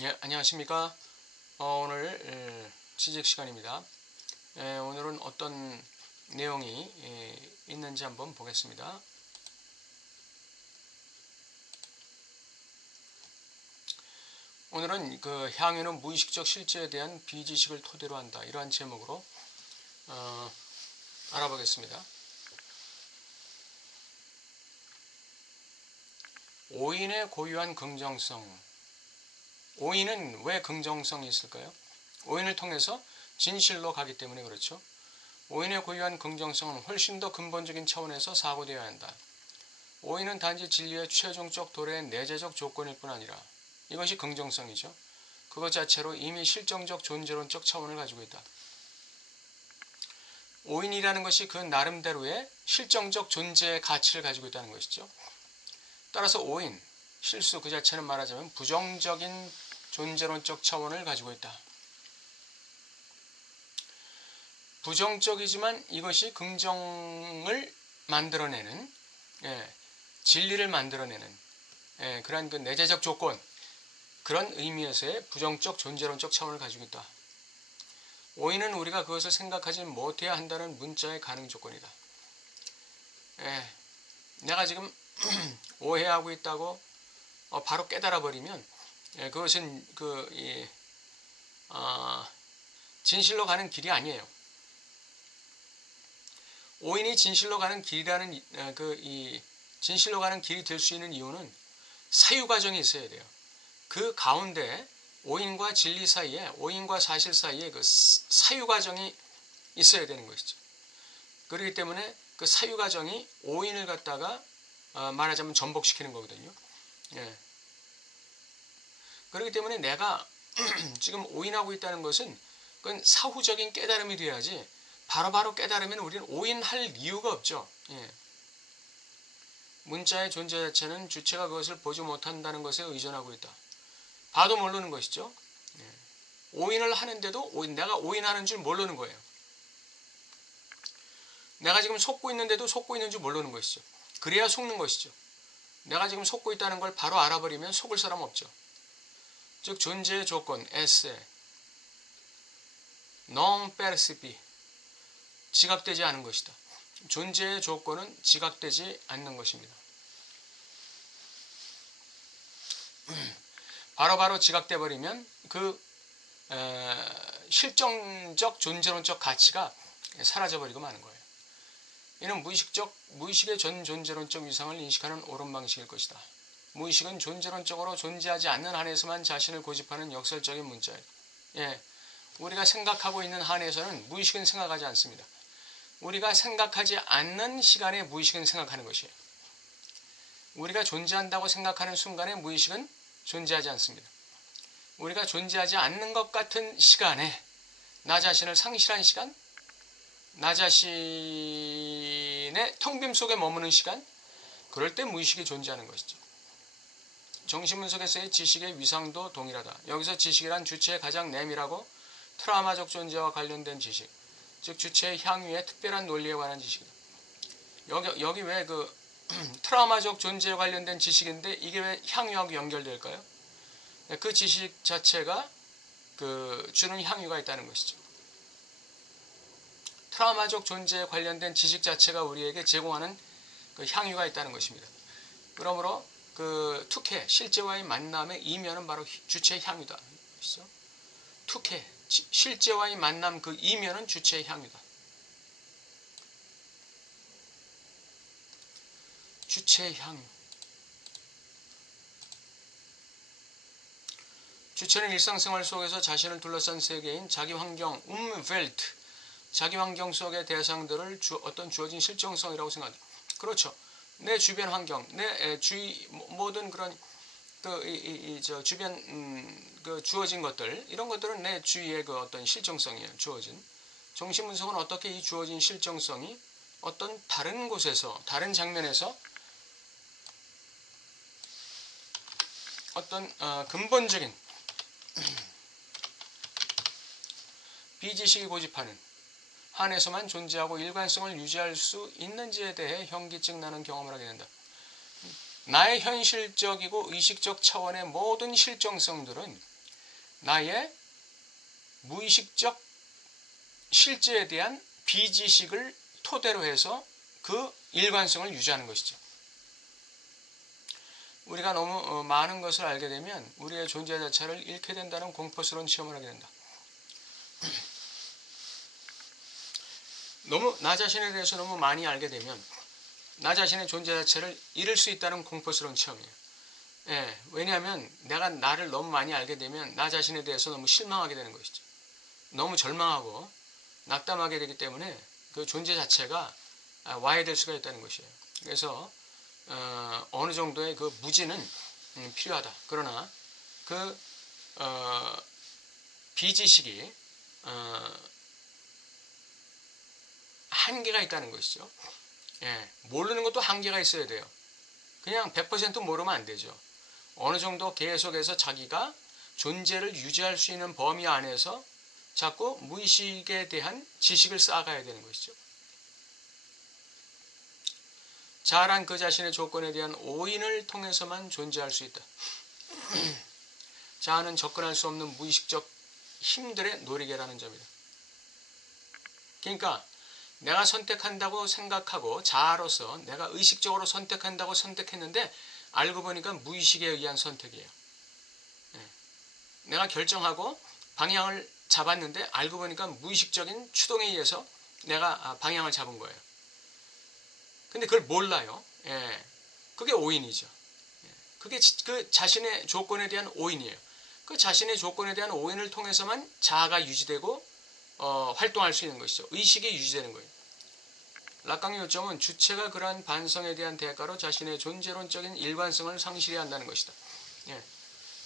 예, 안녕하십니까. 오늘 취직 시간입니다. 오늘은 어떤 내용이 있는지 한번 보겠습니다. 오늘은 그 향유는 무의식적 실제에 대한 비지식을 토대로 한다. 이러한 제목으로 알아보겠습니다. 오인의 고유한 긍정성. 오인은 왜 긍정성이 있을까요? 오인을 통해서 진실로 가기 때문에 그렇죠. 오인의 고유한 긍정성은 훨씬 더 근본적인 차원에서 사고되어야 한다. 오인은 단지 진리의 최종적 도래의 내재적 조건일 뿐 아니라 이것이 긍정성이죠. 그것 자체로 이미 실정적 존재론적 차원을 가지고 있다. 오인이라는 것이 그 나름대로의 실정적 존재의 가치를 가지고 있다는 것이죠. 따라서 오인, 실수 그 자체는 말하자면 부정적인 존재론적 차원을 가지고 있다. 부정적이지만 이것이 긍정을 만들어내는, 진리를 만들어내는 그러한 그 내재적 조건, 그런 의미에서의 부정적 존재론적 차원을 가지고 있다. 오인은 우리가 그것을 생각하지 못해야 한다는 문자의 가능 조건이다. 내가 지금 오해하고 있다고 바로 깨달아 버리면 그것은 진실로 가는 길이 아니에요. 오인이 진실로 가는 길이라는 진실로 가는 길이 될 수 있는 이유는 사유 과정이 있어야 돼요. 그 가운데 오인과 진리 사이에, 오인과 사실 사이에 그 사유 과정이 있어야 되는 것이죠. 그렇기 때문에 그 사유 과정이 오인을 갖다가 말하자면 전복시키는 거거든요. 그렇기 때문에 내가 지금 오인하고 있다는 것은 그건 사후적인 깨달음이 돼야지 바로바로 깨달으면 우리는 오인할 이유가 없죠. 문자의 존재 자체는 주체가 그것을 보지 못한다는 것에 의존하고 있다. 봐도 모르는 것이죠. 오인을 하는데도 내가 오인하는 줄 모르는 거예요. 내가 지금 속고 있는데도 속고 있는 줄 모르는 것이죠. 그래야 속는 것이죠. 내가 지금 속고 있다는 걸 바로 알아버리면 속을 사람 없죠. 즉 존재의 조건, 에세, non percipi, 지각되지 않은 것이다. 존재의 조건은 지각되지 않는 것입니다. 바로바로 지각돼 버리면 그 실정적 존재론적 가치가 사라져 버리고 마는 거예요. 이는 무의식의 전 존재론적 위상을 인식하는 옳은 방식일 것이다. 무의식은 존재론적으로 존재하지 않는 한에서만 자신을 고집하는 역설적인 문자예요. 우리가 생각하고 있는 한에서는 무의식은 생각하지 않습니다. 우리가 생각하지 않는 시간에 무의식은 생각하는 것이에요. 우리가 존재한다고 생각하는 순간에 무의식은 존재하지 않습니다. 우리가 존재하지 않는 것 같은 시간에 나 자신을 상실한 시간, 나 자신의 텅 빔 속에 머무는 시간, 그럴 때 무의식이 존재하는 것이죠. 정신분석에서의 지식의 위상도 동일하다. 여기서 지식이란 주체의 가장 내밀하고 트라우마적 존재와 관련된 지식, 즉 주체의 향유의 특별한 논리에 관한 지식이다. 여기 왜 트라우마적 존재에 관련된 지식인데 이게 왜 향유하고 연결될까요? 그 지식 자체가 주는 향유가 있다는 것이죠. 트라우마적 존재에 관련된 지식 자체가 우리에게 제공하는 그 향유가 있다는 것입니다. 그러므로 투케, 실제와의 만남의 이면은 바로 주체의 향유다. 그렇죠? 투케, 실제와의 만남 그 이면은 주체의 향유다. 주체의 향유. 주체는 일상생활 속에서 자신을 둘러싼 세계인 자기 환경, 벨트, 자기 환경 속의 대상들을 어떤 주어진 실정성이라고 생각합니다. 그렇죠. 내 주변 환경, 내 주위 모든 그런 주변 주어진 것들, 이런 것들은 내 주위의 어떤 실정성이에요. 주어진. 정신분석은 어떻게 이 주어진 실정성이 어떤 다른 곳에서, 다른 장면에서 어떤 근본적인 비지식이 고집하는 한에서만 존재하고 일관성을 유지할 수 있는지에 대해 현기증 나는 경험을 하게 된다. 나의 현실적이고 의식적 차원의 모든 실정성들은 나의 무의식적 실제에 대한 비지식을 토대로 해서 그 일관성을 유지하는 것이죠. 우리가 너무 많은 것을 알게 되면 우리의 존재 자체를 잃게 된다는 공포스러운 체험을 하게 된다. 너무 나 자신에 대해서 너무 많이 알게 되면 나 자신의 존재 자체를 잃을 수 있다는 공포스러운 체험이에요. 예, 왜냐하면 내가 나를 너무 많이 알게 되면 나 자신에 대해서 너무 실망하게 되는 것이죠. 너무 절망하고 낙담하게 되기 때문에 그 존재 자체가 와해될 수가 있다는 것이에요. 그래서 어느 정도의 그 무지는 필요하다. 그러나 그 비지식이 한계가 있다는 것이죠. 예, 모르는 것도 한계가 있어야 돼요. 그냥 100% 모르면 안 되죠. 어느 정도 계속해서 자기가 존재를 유지할 수 있는 범위 안에서 자꾸 무의식에 대한 지식을 쌓아가야 되는 것이죠. 자아란 그 자신의 조건에 대한 오인을 통해서만 존재할 수 있다. 자아는 접근할 수 없는 무의식적 힘들의 놀이개라는 점이다. 그러니까 내가 선택한다고 생각하고 자아로서 내가 의식적으로 선택한다고 선택했는데 알고 보니까 무의식에 의한 선택이에요. 내가 결정하고 방향을 잡았는데 알고 보니까 무의식적인 추동에 의해서 내가 방향을 잡은 거예요. 근데 그걸 몰라요. 예, 그게 오인이죠. 그게 그 자신의 조건에 대한 오인이에요. 그 자신의 조건에 대한 오인을 통해서만 자아가 유지되고 활동할 수 있는 것이죠. 의식이 유지되는 거예요. 락강의 요점은 주체가 그러한 반성에 대한 대가로 자신의 존재론적인 일관성을 상실해야 한다는 것이다. 예,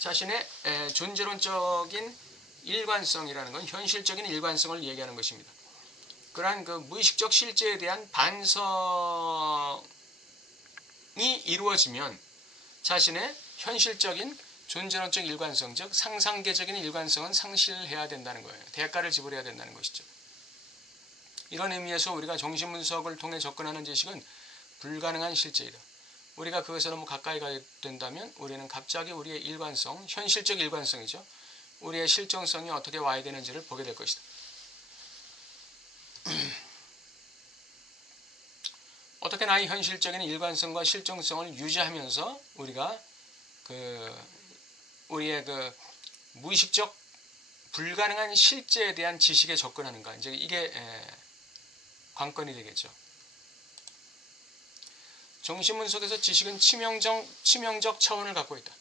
자신의 존재론적인 일관성이라는 건 현실적인 일관성을 얘기하는 것입니다. 그러한 그 무의식적 실제에 대한 반성이 이루어지면 자신의 현실적인 존재론적 일관성, 즉 상상계적인 일관성은 상실해야 된다는 거예요. 대가를 지불해야 된다는 것이죠. 이런 의미에서 우리가 정신분석을 통해 접근하는 지식은 불가능한 실제이다. 우리가 그것에 너무 가까이 가게 된다면 우리는 갑자기 우리의 일관성, 현실적 일관성이죠. 우리의 실정성이 어떻게 와야 되는지를 보게 될 것이다. 어떻게 나의 현실적인 일관성과 실정성을 유지하면서 우리가 우리의 무의식적 불가능한 실제에 대한 지식에 접근하는가. 이제 이게 관건이 되겠죠. 정신분석에서 지식은 치명적 차원을 갖고 있다.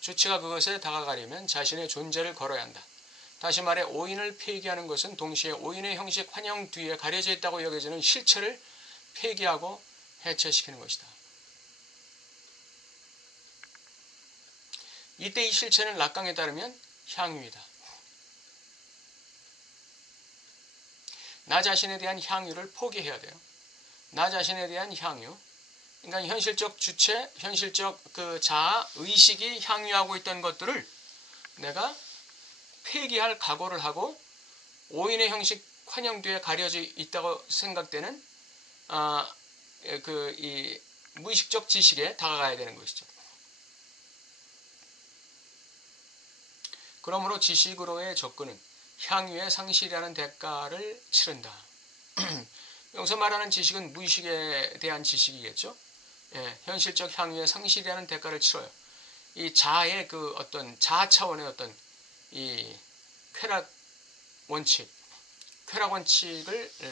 주체가 그것에 다가가려면 자신의 존재를 걸어야 한다. 다시 말해 오인을 폐기하는 것은 동시에 오인의 형식 환영 뒤에 가려져 있다고 여겨지는 실체를 폐기하고 해체시키는 것이다. 이때 이 실체는 락강에 따르면 향유이다. 나 자신에 대한 향유를 포기해야 돼요. 나 자신에 대한 향유. 그러니까 현실적 주체, 현실적 그 자아, 의식이 향유하고 있던 것들을 내가 폐기할 각오를 하고 오인의 형식 환영 뒤에 가려져 있다고 생각되는 이 무의식적 지식에 다가가야 되는 것이죠. 그러므로 지식으로의 접근은 향유의 상실이라는 대가를 치른다. 여기서 말하는 지식은 무의식에 대한 지식이겠죠. 예, 현실적 향유의 상실이라는 대가를 치러요. 이 자아의 그 어떤 자아 차원의 어떤 이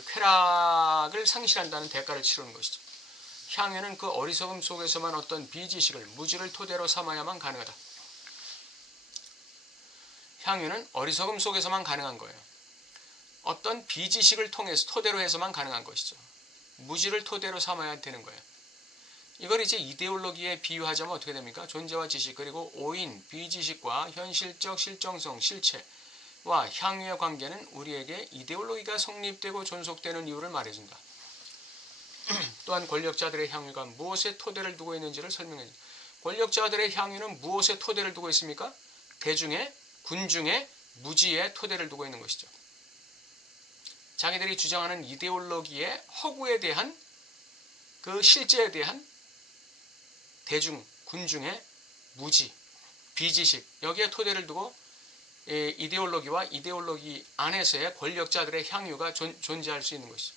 쾌락을 상실한다는 대가를 치르는 것이죠. 향유는 그 어리석음 속에서만 어떤 비지식을 무지를 토대로 삼아야만 가능하다. 향유는 어리석음 속에서만 가능한 거예요. 어떤 비지식을 통해서 토대로 해서만 가능한 것이죠. 무지를 토대로 삼아야 되는 거예요. 이걸 이제 이데올로기에 비유하자면 어떻게 됩니까? 존재와 지식 그리고 오인, 비지식과 현실적 실정성, 실체와 향유의 관계는 우리에게 이데올로기가 성립되고 존속되는 이유를 말해준다. 또한 권력자들의 향유가 무엇에 토대를 두고 있는지를 설명해준다. 권력자들의 향유는 무엇에 토대를 두고 있습니까? 대중의, 군중의, 무지에 토대를 두고 있는 것이죠. 자기들이 주장하는 이데올로기의 허구에 대한 그 실제에 대한 대중, 군중의 무지, 비지식 여기에 토대를 두고 이데올로기와 이데올로기 안에서의 권력자들의 향유가 존재할 수 있는 것이죠.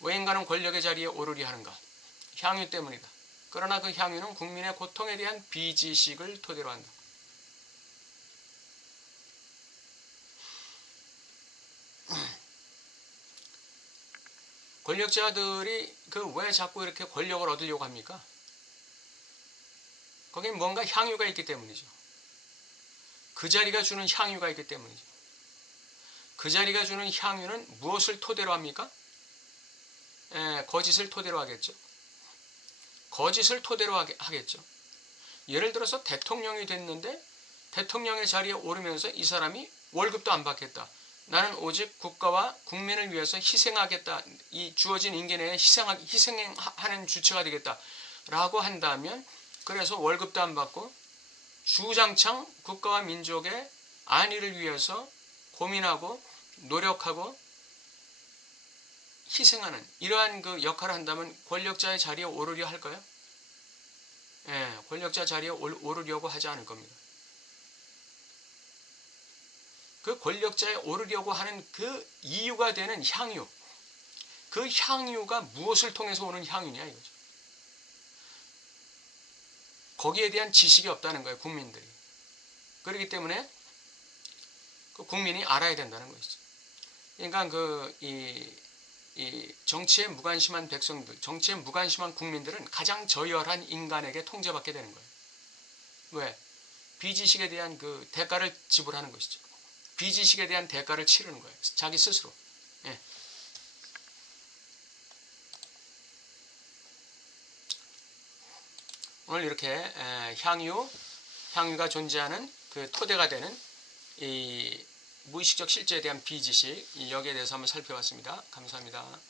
왜 인간은 권력의 자리에 오르려 하는가? 향유 때문이다. 그러나 그 향유는 국민의 고통에 대한 비지식을 토대로 한다. 권력자들이 왜 자꾸 이렇게 권력을 얻으려고 합니까? 거기에 뭔가 향유가 있기 때문이죠. 그 자리가 주는 향유가 있기 때문이죠. 그 자리가 주는 향유는 무엇을 토대로 합니까? 거짓을 토대로 하겠죠. 거짓을 토대로 하겠죠. 예를 들어서 대통령이 됐는데 대통령의 자리에 오르면서 이 사람이 월급도 안 받겠다. 나는 오직 국가와 국민을 위해서 희생하겠다. 이 주어진 임기 내에 희생하는 주체가 되겠다. 라고 한다면 그래서 월급도 안 받고 주장창 국가와 민족의 안위를 위해서 고민하고 노력하고 희생하는 이러한 그 역할을 한다면 권력자의 자리에 오르려 할까요? 권력자 자리에 오르려고 하지 않을 겁니다. 그 권력자에 오르려고 하는 그 이유가 되는 향유, 그 향유가 무엇을 통해서 오는 향유냐 이거죠. 거기에 대한 지식이 없다는 거예요, 국민들이. 그렇기 때문에 그 국민이 알아야 된다는 것이죠. 그러니까 이 정치에 무관심한 백성들, 정치에 무관심한 국민들은 가장 저열한 인간에게 통제받게 되는 거예요. 왜? 비지식에 대한 그 대가를 지불하는 것이죠. 비지식에 대한 대가를 치르는 거예요. 자기 스스로. 예. 오늘 이렇게 향유가 존재하는 그 토대가 되는 이 무의식적 실제에 대한 비지식 여기에 대해서 한번 살펴봤습니다. 감사합니다.